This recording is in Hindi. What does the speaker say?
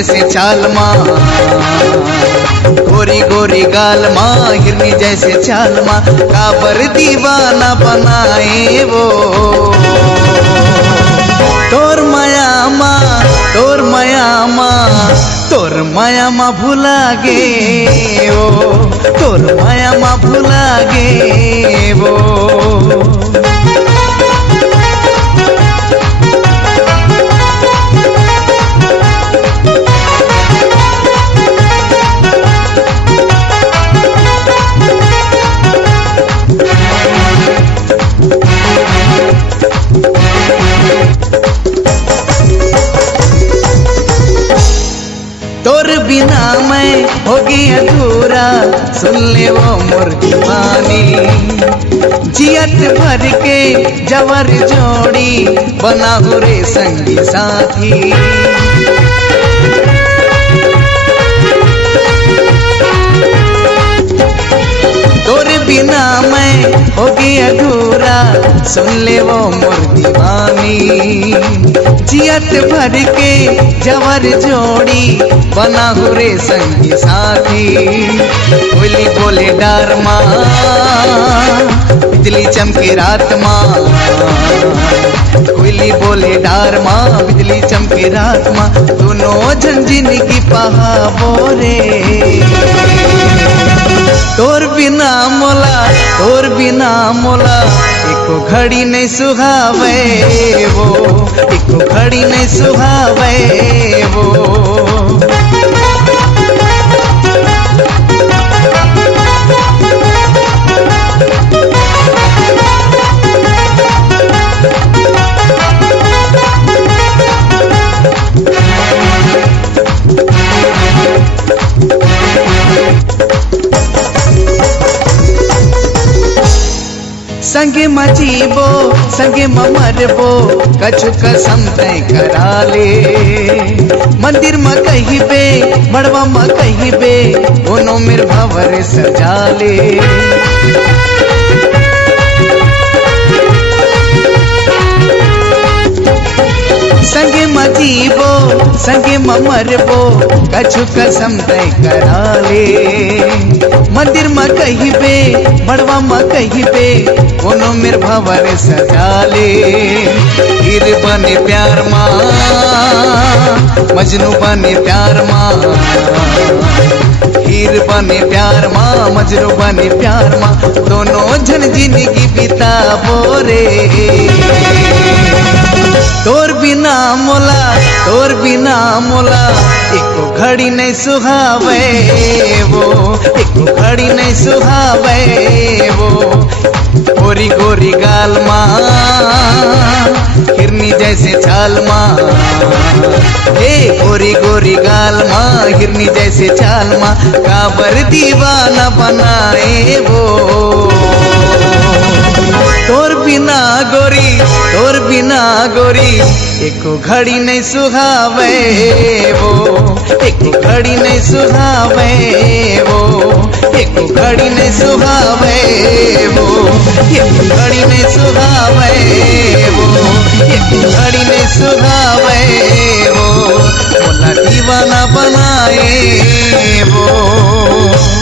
जैसे चाल माँ, गोरी गोरी गाल माँ, हिरनी जैसे चाल माँ, काबर दीवाना बनाए वो। तोर माया माँ, तोर माया माँ, तोर माया माँ भुला गे वो, तोर माया माँ भुला गे वो। तोर बिना मैं होगी अधूरा, सुन ले वो मोर दीवानी, जियत भर के जवर जोड़ी, बना हो रे संगी साथी। तोर बिना मैं होगी अधूरा, सुन ले वो मोर दीवानी, जियत भर के जवर जोड़ी, बना हो रे संगी साथी। कोयली बोले डार माँ, बिजली चमके रात माँ, कोयली बोले डार माँ, बिजली चमके रात माँ, दोनों झंझिन की पहा बोरे। तोर बिना मोला, तोर बिना मोला, एको घड़ी नहीं सुहावे वो, एको घड़ी नहीं सुहावे वो। संगे मजीबो संगे मरबो, कछु कसम तय करा ले। मंदिर में कहिबे, मड़वा में कहिबे, दोनों मेर भवर सजा ले। संगे मजीबो संगे मरबो, कछु कसम तय करा ले। मंदिर में कहिबे, मड़वा में कहिबे, कोनो मेर भवर सजा ले। हीर बने प्यार माँ, मजनू बने प्यार माँ, हीर बने प्यार माँ, मजनू बने प्यार माँ, दोनों झन जिंदगी बिता बोरे। तोर बिना मोला, तोर बिना मोला, एको घड़ी नहीं सुहावे वो, एको घड़ी नहीं सुहावे वो। गोरी गोरी गाल माँ, हिरनी जैसे चाल माँ, हे गोरी गोरी गाल माँ, हिरनी जैसे चाल माँ, काबर दीवाना बनाए वो। तोर बिना गोरी, तोर बिना गोरी, एको घड़ी नहीं सुहावे वो, एको घड़ी नहीं सुहावे वो, एको घड़ी नहीं सुहावे वो, एको घड़ी नहीं सुहावे वो, एको घड़ी नहीं सुहावे वो, मोला दीवाना बनाए वो।